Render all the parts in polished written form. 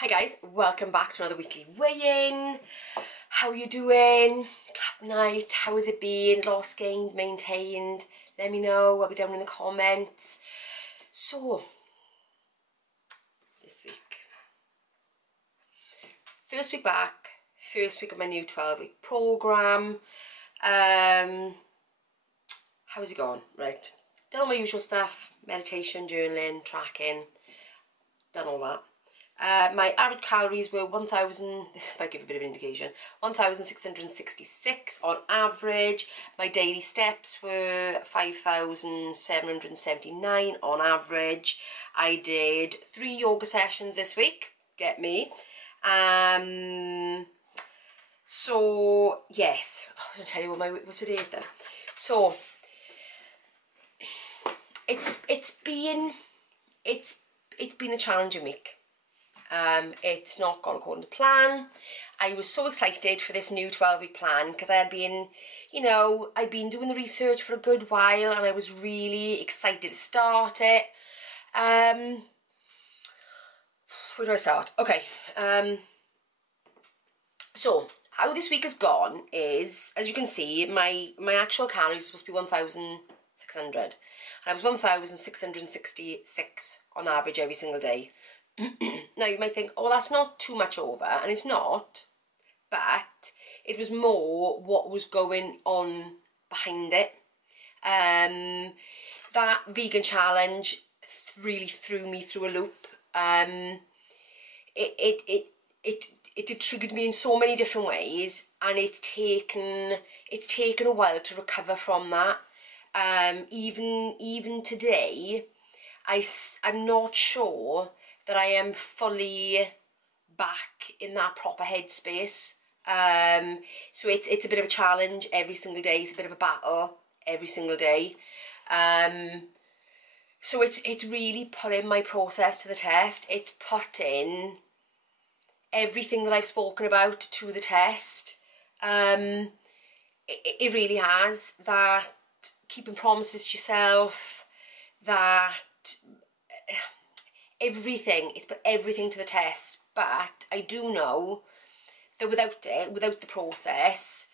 Hi guys, welcome back to another weekly weigh-in. How are you doing? Clap night, how has it been? Lost, gained, maintained? Let me know, I'll be down in the comments. So, this week. First week back, first week of my new 12-week programme. How's it going? Right, done all my usual stuff, meditation, journaling, tracking, done all that. My average calories were 1,000, this might give a bit of an indication, 1,666 on average. My daily steps were 5,779 on average. I did 3 yoga sessions this week, get me. So, yes, I was going to tell you what my week was today then. So, it's been a challenging week. It's not gone according to plan. I was so excited for this new 12-week plan because I had been, I'd been doing the research for a good while and I was really excited to start it. Where do I start? Okay. So how this week has gone is, as you can see, my actual calories are supposed to be 1,600. And I was 1,666 on average every single day. Now you might think, oh, that's not too much over, and it's not, but it was more what was going on behind it. That vegan challenge really threw me through a loop. It triggered me in so many different ways, and it's taken a while to recover from that. Even today, I'm not sure that I am fully back in that proper headspace. So it's a bit of a challenge every single day. It's a bit of a battle every single day. So it's really putting my process to the test. It's putting everything that I've spoken about to the test. It really has. That keeping promises to yourself, that everything, it's put everything to the test. But I do know that without the process,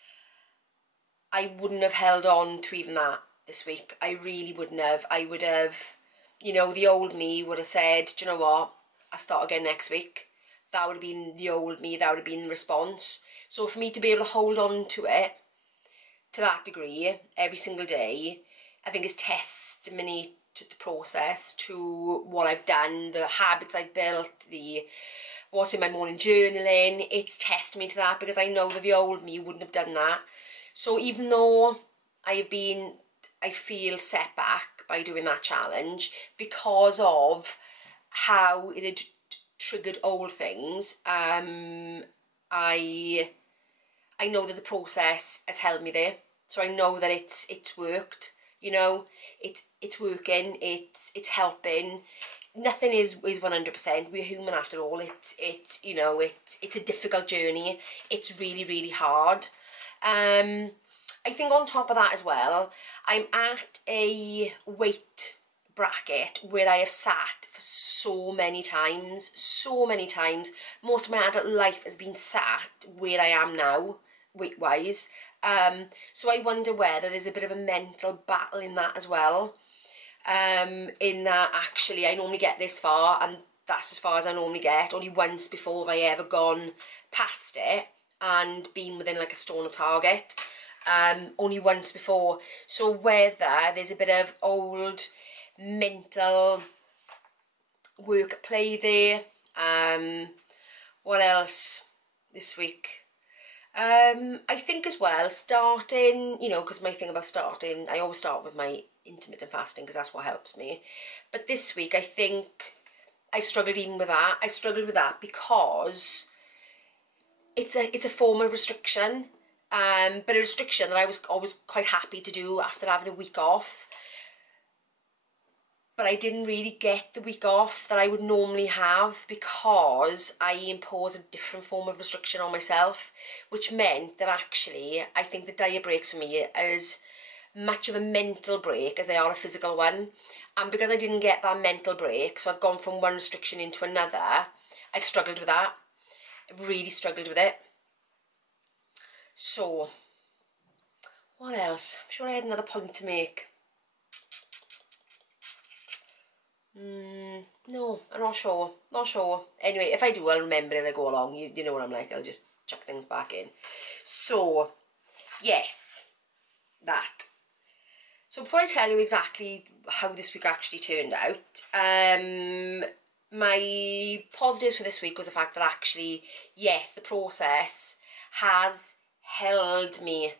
I wouldn't have held on to even that this week. I really wouldn't have. I would have, the old me would have said, do you know what, I'll start again next week. That would have been the old me, that would have been the response. So for me to be able to hold on to it to that degree every single day, I think is testimony to the process, to what I've done, the habits I've built, what's in my morning journaling. It's testimony to that, because I know that the old me wouldn't have done that. So even though I feel set back by doing that challenge because of how it had triggered old things, I know that the process has held me there. So I know that it's worked. It's working, it's helping. Nothing is 100%. We're human after all. It's a difficult journey. It's really, really hard. I think on top of that as well, I'm at a weight bracket where I have sat for so many times. Most of my adult life has been sat where I am now, weight-wise. So I wonder whether there's a bit of a mental battle in that as well. In that actually I normally get this far, and that's as far as I normally get. Only once before have I ever gone past it and been within like a stone of target. Only once before. So whether there's a bit of old mental work at play there. What else this week? I think as well, starting, because my thing about starting, I always start with my intermittent fasting because that's what helps me. But this week, I think I struggled even with that. I struggled with that because it's a form of restriction, but a restriction that I was always quite happy to do after having a week off. But I didn't really get the week off that I would normally have because I imposed a different form of restriction on myself, which meant that actually I think the diet breaks for me are as much of a mental break as they are a physical one. And because I didn't get that mental break, so I've gone from one restriction into another, I've struggled with that. I've really struggled with it. So, what else? I'm sure I had another point to make. No, I'm not sure. Not sure. Anyway, if I do, I'll remember as I go along. You know what I'm like. I'll just chuck things back in. So, yes, that. So before I tell you exactly how this week actually turned out, my positives for this week was the fact that actually, yes, the process has held me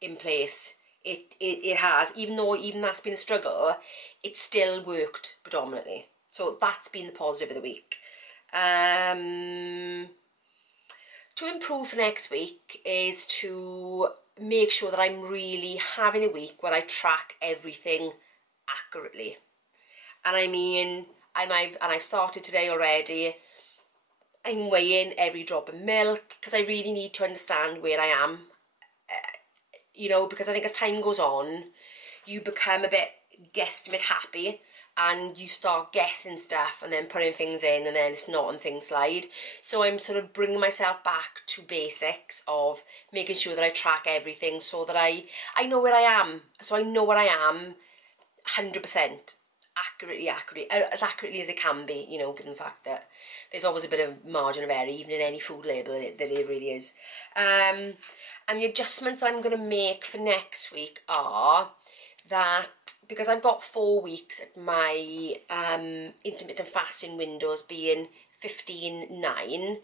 in place. It has, even though that's been a struggle, it still worked predominantly. So that's been the positive of the week. To improve for next week is to make sure that I'm really having a week where I track everything accurately. And I mean, I've started today already. I'm weighing every drop of milk because I really need to understand where I am. You know, because I think as time goes on, you become a bit guesstimate happy and you start guessing stuff and then putting things in and then it's not and things slide. So I'm sort of bringing myself back to basics of making sure that I track everything so that I know where I am. So I know where I am 100%. Accurately, as accurately as it can be, you know, given the fact that there's always a bit of margin of error, even in any food label, there really is. And the adjustments that I'm going to make for next week are that, because I've got 4 weeks at my intermittent fasting windows being 15-9,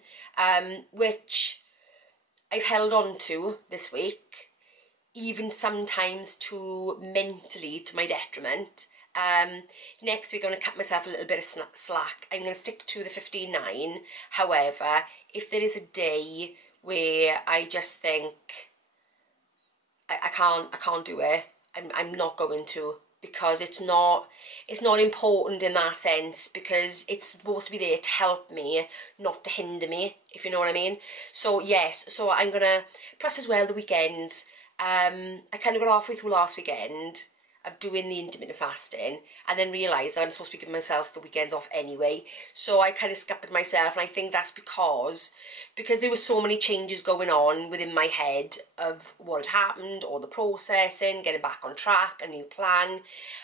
which I've held on to this week, even sometimes mentally to my detriment. Next week I'm going to cut myself a little bit of slack. I'm going to stick to the 15-9. However, if there is a day where I just think I can't do it, I'm not going to, because it's not important in that sense, because it's supposed to be there to help me, not to hinder me, if you know what I mean. So yes, so I'm gonna, plus as well the weekends, I kind of got halfway through last weekend of doing the intermittent fasting and then realised that I'm supposed to be giving myself the weekends off anyway. So I kind of scuppered myself, and I think that's because there were so many changes going on within my head of what had happened, or the processing, getting back on track, a new plan.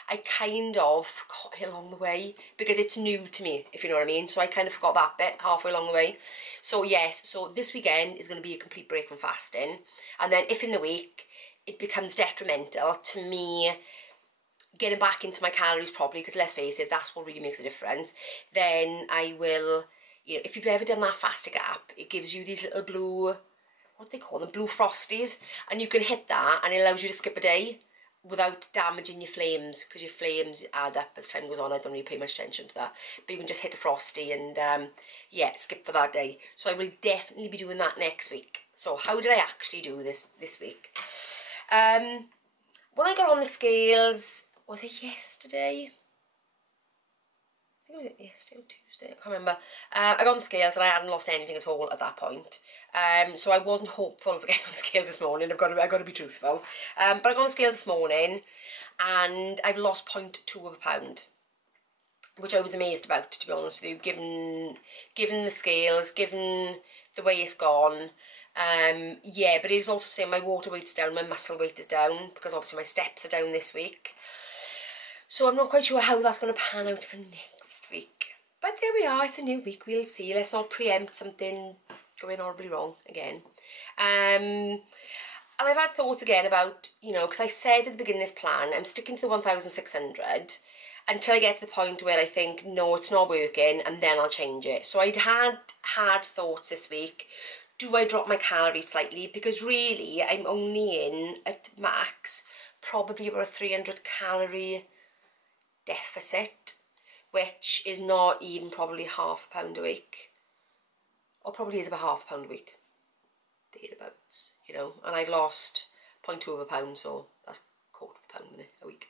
I kind of forgot it along the way because it's new to me, if you know what I mean. So I kind of forgot that bit halfway along the way. So yes, so this weekend is going to be a complete break from fasting. And then if in the week it becomes detrimental to me getting back into my calories properly, because let's face it, that's what really makes a difference, then I will, you know, if you've ever done that fasting app, it gives you these little blue, what do they call them, blue frosties, and you can hit that and it allows you to skip a day without damaging your flames, because your flames add up as time goes on. I don't really pay much attention to that, but you can just hit a frosty and yeah, skip for that day. So I will definitely be doing that next week. So how did I actually do this week? When I got on the scales, was it yesterday? I think it was yesterday or Tuesday, I can't remember. I got on the scales and I hadn't lost anything at all at that point. So I wasn't hopeful for getting on the scales this morning. I've got to be truthful. But I got on the scales this morning and I've lost 0.2 of a pound, which I was amazed about, to be honest with you, given the scales, given the way it's gone. Yeah, but it is also saying my water weight is down, my muscle weight is down, because obviously my steps are down this week. So I'm not quite sure how that's going to pan out for next week. But there we are, it's a new week, we'll see. Let's not preempt something going horribly wrong again. And I've had thoughts again about, you know, because I said at the beginning of this plan, I'm sticking to the 1,600 until I get to the point where I think, no, it's not working, and then I'll change it. So I'd had thoughts this week. Do I drop my calories slightly? Because really, I'm only in at max probably about a 300 calorie deficit, which is not even probably half a pound a week, or probably is about half a pound a week, thereabouts, you know. And I've lost 0.2 of a pound, so that's a quarter of a pound a week.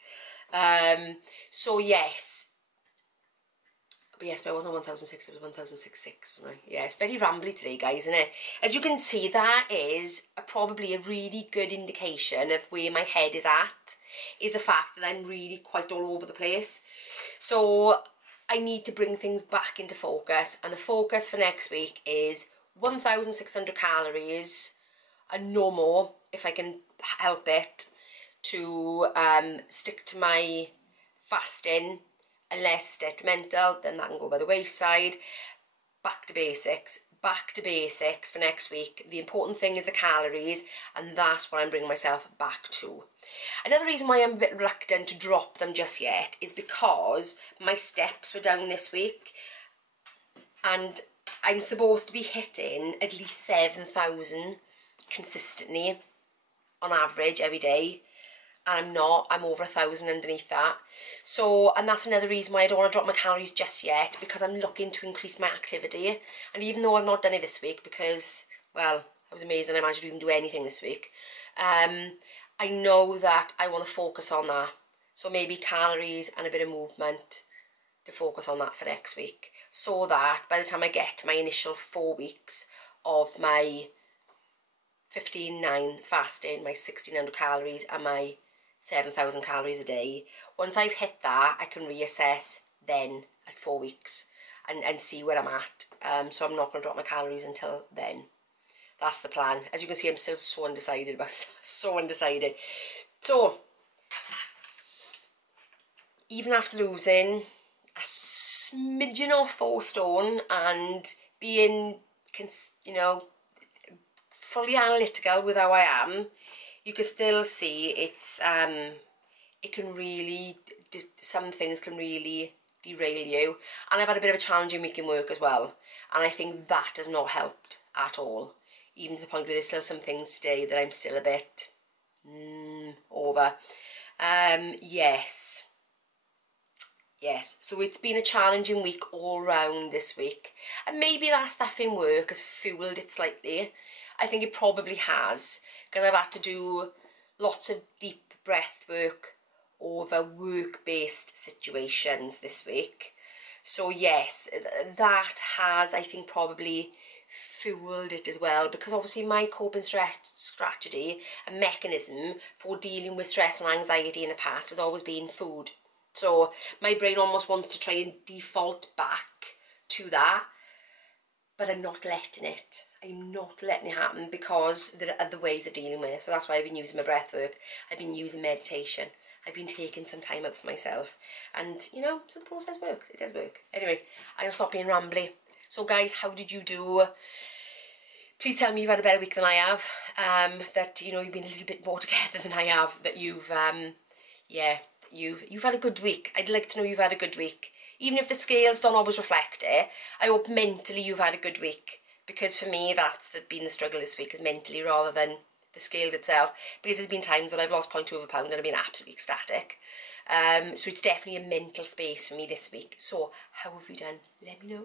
So yes. But yes, but I wasn't 1,600, it was 1,066, wasn't I? Yeah, it's very rambly today, guys, isn't it? As you can see, that is probably a really good indication of where my head is at, is the fact that I'm really quite all over the place. So I need to bring things back into focus, and the focus for next week is 1,600 calories and no more, if I can help it, to stick to my fasting. Unless it's detrimental, then that can go by the wayside. Back to basics for next week. The important thing is the calories, and that's what I'm bringing myself back to. Another reason why I'm a bit reluctant to drop them just yet is because my steps were down this week, and I'm supposed to be hitting at least 7,000 consistently on average every day, and I'm not. I'm over 1,000 underneath that. So, and that's another reason why I don't want to drop my calories just yet, because I'm looking to increase my activity. And even though I've not done it this week because, well, I was amazing, I managed to even do anything this week, I know that I want to focus on that. So maybe calories and a bit of movement to focus on that for next week, so that by the time I get to my initial 4 weeks of my 15-9 fasting, my 1,600 calories and my 7,000 calories a day, once I've hit that, I can reassess then at 4 weeks and see where I'm at. So I'm not going to drop my calories until then. That's the plan. As you can see, I'm still so undecided about stuff. So undecided. So, even after losing a smidgen of 4 stone and being, you know, fully analytical with how I am, you can still see it's it can really, some things can really derail you. And I've had a bit of a challenging week in work as well, and I think that has not helped at all, even to the point where there's still some things today that I'm still a bit over. Yes, so it's been a challenging week all round this week, and maybe that stuff in work has fueled it slightly. I think it probably has, because I've had to do lots of deep breath work over work-based situations this week. So yes, that has, I think, probably fueled it as well, because obviously my coping strategy and mechanism for dealing with stress and anxiety in the past has always been food. So my brain almost wants to try and default back to that, but I'm not letting it. I'm not letting it happen, because there are other ways of dealing with it. So that's why I've been using my breath work. I've been using meditation. I've been taking some time out for myself. And, you know, so the process works. It does work. Anyway, I'm going to stop being rambly. So guys, how did you do? Please tell me you've had a better week than I have. That, you know, you've been a little bit more together than I have. That you've, yeah, you've had a good week. I'd like to know you've had a good week. Even if the scales don't always reflect it, I hope mentally you've had a good week. Because for me, that's been the struggle this week, is mentally rather than the scales itself. Because there's been times when I've lost 0.2 of a pound and I've been absolutely ecstatic. So it's definitely a mental space for me this week. So how have you done? Let me know.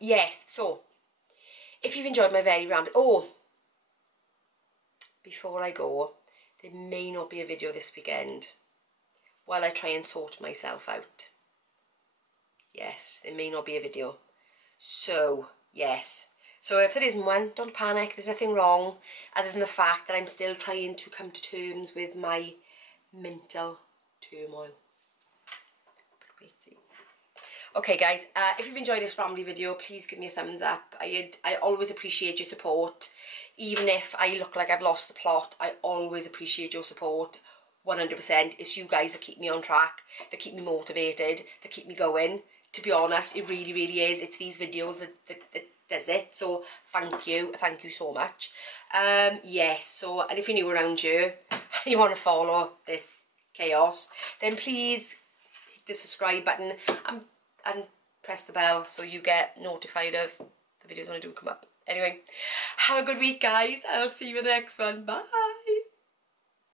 Yes, so if you've enjoyed my very ramble, before I go, there may not be a video this weekend while I try and sort myself out. Yes, there may not be a video. So, yes. So if there isn't one, don't panic. There's nothing wrong, other than the fact that I'm still trying to come to terms with my mental turmoil. Okay guys, if you've enjoyed this rambly video, please give me a thumbs up. I always appreciate your support. Even if I look like I've lost the plot, I always appreciate your support. 100%. It's you guys that keep me on track, that keep me motivated, that keep me going. To be honest, it really, really is. It's these videos that does it. So thank you so much. Yes, so, and if you're new around here, you want to follow this chaos, then please hit the subscribe button and press the bell so you get notified of the videos when I do come up. Anyway, have a good week guys. I'll see you in the next one. Bye.